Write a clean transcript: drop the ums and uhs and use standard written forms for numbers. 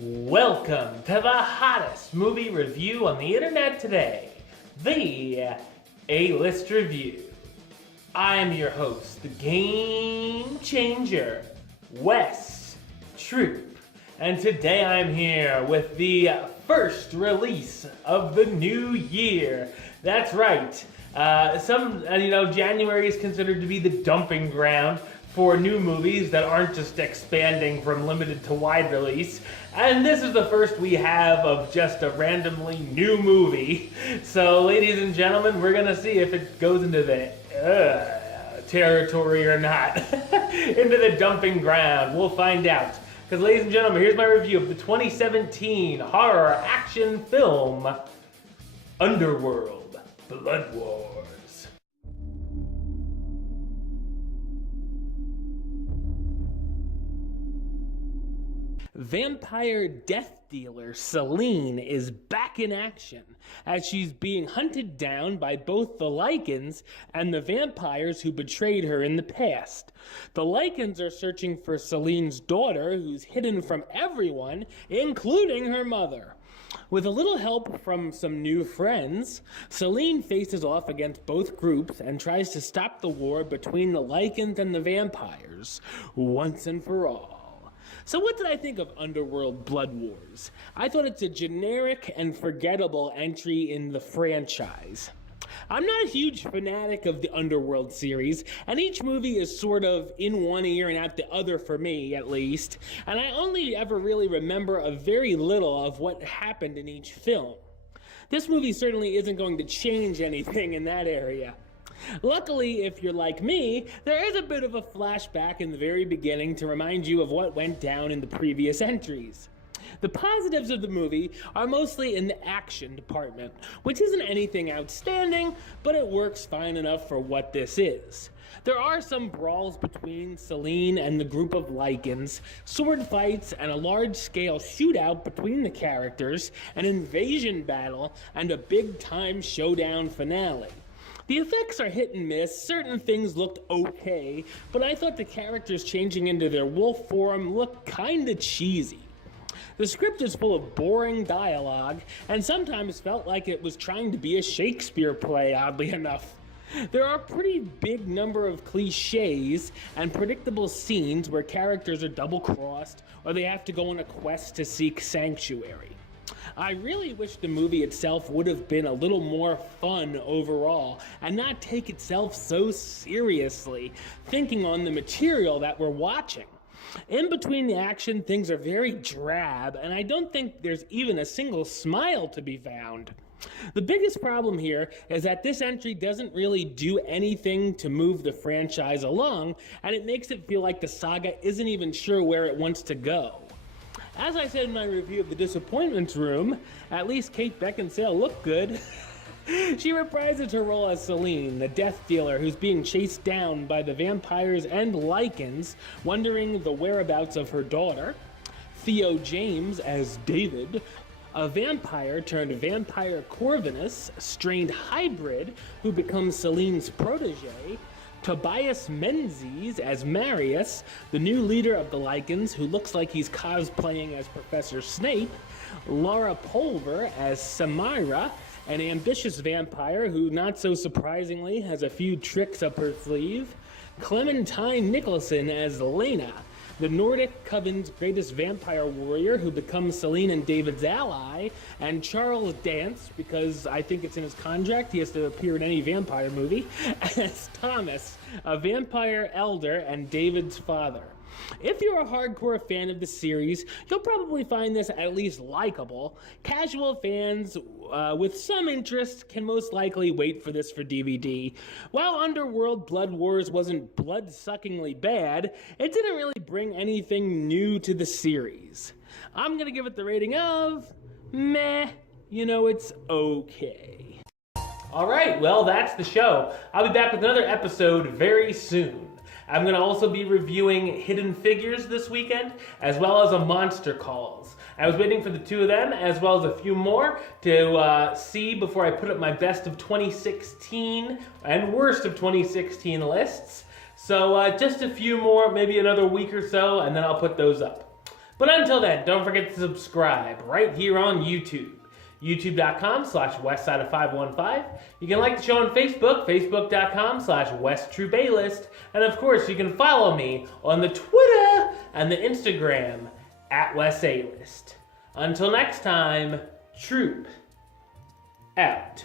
Welcome to the hottest movie review on the internet today, the A-List Review. I'm your host, the Game Changer, Wes Troop, and today I'm here with the first release of the new year. That's right. January is considered to be the dumping ground for new movies that aren't just expanding from limited to wide release. And this is the first we have of just a randomly new movie. So, ladies and gentlemen, we're gonna see if it goes into the territory or not. Into the dumping ground. We'll find out. Because, ladies and gentlemen, here's my review of the 2017 horror action film, Underworld, Blood Wars. Vampire death dealer Celine is back in action as she's being hunted down by both the Lycans and the vampires who betrayed her in the past. The Lycans are searching for Celine's daughter, who's hidden from everyone, including her mother. With a little help from some new friends, Celine faces off against both groups and tries to stop the war between the Lycans and the vampires, once and for all. So what did I think of Underworld Blood Wars? I thought it's a generic and forgettable entry in the franchise. I'm not a huge fanatic of the Underworld series, and each movie is sort of in one ear and out the other for me, at least, and I only ever really remember a very little of what happened in each film. This movie certainly isn't going to change anything in that area. Luckily, if you're like me, there is a bit of a flashback in the very beginning to remind you of what went down in the previous entries. The positives of the movie are mostly in the action department, which isn't anything outstanding, but it works fine enough for what this is. There are some brawls between Celine and the group of Lycans, sword fights, and a large-scale shootout between the characters, an invasion battle, and a big-time showdown finale. The effects are hit and miss, certain things looked okay, but I thought the characters changing into their wolf form looked kinda cheesy. The script is full of boring dialogue, and sometimes felt like it was trying to be a Shakespeare play, oddly enough. There are a pretty big number of cliches and predictable scenes where characters are double-crossed or they have to go on a quest to seek sanctuary. I really wish the movie itself would have been a little more fun overall and not take itself so seriously, thinking on the material that we're watching. In between the action, things are very drab, and I don't think there's even a single smile to be found. The biggest problem here is that this entry doesn't really do anything to move the franchise along, and it makes it feel like the saga isn't even sure where it wants to go. As I said in my review of The Disappointments Room, at least Kate Beckinsale looked good. She reprises her role as Celine, the death dealer who's being chased down by the vampires and Lycans, wondering the whereabouts of her daughter. Theo James as David, a vampire turned vampire Corvinus, strained hybrid who becomes Celine's protege. Tobias Menzies as Marius, the new leader of the Lycans, who looks like he's cosplaying as Professor Snape. Laura Pulver as Samira, an ambitious vampire who, not so surprisingly, has a few tricks up her sleeve. Clementine Nicholson as Lena, the Nordic Coven's greatest vampire warrior who becomes Celine and David's ally. And Charles Dance, because I think it's in his contract, he has to appear in any vampire movie, as Thomas, a vampire elder and David's father. If you're a hardcore fan of the series, you'll probably find this at least likable. Casual fans with some interest can most likely wait for this for DVD. While Underworld Blood Wars wasn't blood-suckingly bad, it didn't really bring anything new to the series. I'm gonna give it the rating of meh. It's okay. Alright, well, that's the show. I'll be back with another episode very soon. I'm going to also be reviewing Hidden Figures this weekend, as well as a Monster Calls. I was waiting for the two of them, as well as a few more, to see before I put up my best of 2016 and worst of 2016 lists. So just a few more, maybe another week or so, and then I'll put those up. But until then, don't forget to subscribe right here on YouTube. YouTube.com/Westside of 515. You can like the show on Facebook, Facebook.com/WestTrueBaylist. And of course, you can follow me on the Twitter and the Instagram @WestAlist. Until next time, Troop out.